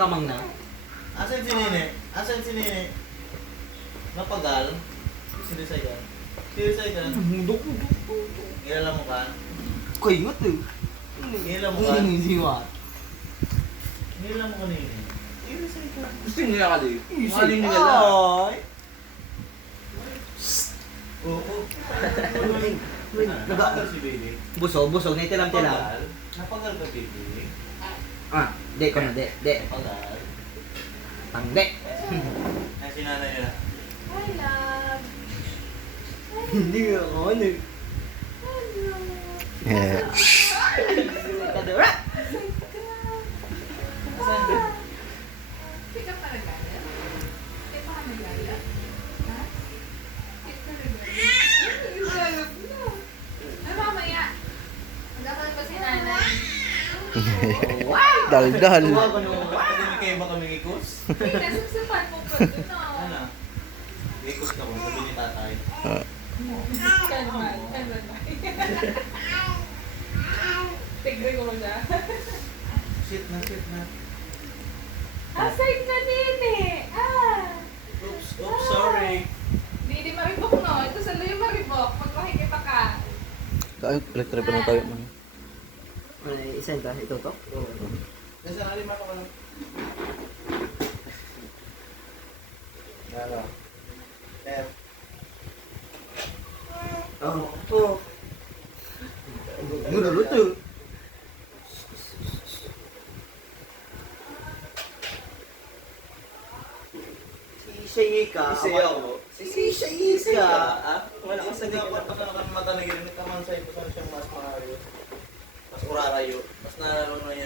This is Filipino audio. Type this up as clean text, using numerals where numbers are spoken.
kamang na. Asan si Nene? Asan si Nene? Napagal? Sinisay ka? Sinisay ka? Mundok. Kilala mo ka? Kaingat eh. Kilala mo ka? Hindi ba? Kilala mo ka Nene? Sinisay ka? Gusto niya ka din. Maling Maling nila. nila. Oo. Napagal si baby? Busog, na itilam-tilam. Napagal? Napagal ka baby? Ah, de ko na, de. Napagal? Tangde. Ay, si nanay nila. Hi, love. Hindi ako ano. Kadura. Asan ka? Pick up ka naglalat? Pick pa ka naglalat? Ha? Pick ka naglalat? Naglalat na. Ay, mamaya. Magkakalit pa si nanay. Wow! Daldal. Pag kayo ba kami ikos? Ay, nasupsupan mo pa doon, no? Ano? Ikos ka mo, sabi ni tatay. Kalman. Tigre ko siya. Shit na. Aside na din eh. Oops, sorry. Di maribok, no? Ito sa yung maribok. Pag makikita ka. Tayo, electric pa na tayo man. Ay, isa ka, ito to? Nasa nalima ka lang. Ano? F. Oh. Nuluto. Sisay ka. Sisay ka. Wala ka sa dapat pa na kami mata na ginamit naman sa ito siyang mas maayo. Mas urarayo. Mas nalaro na yan.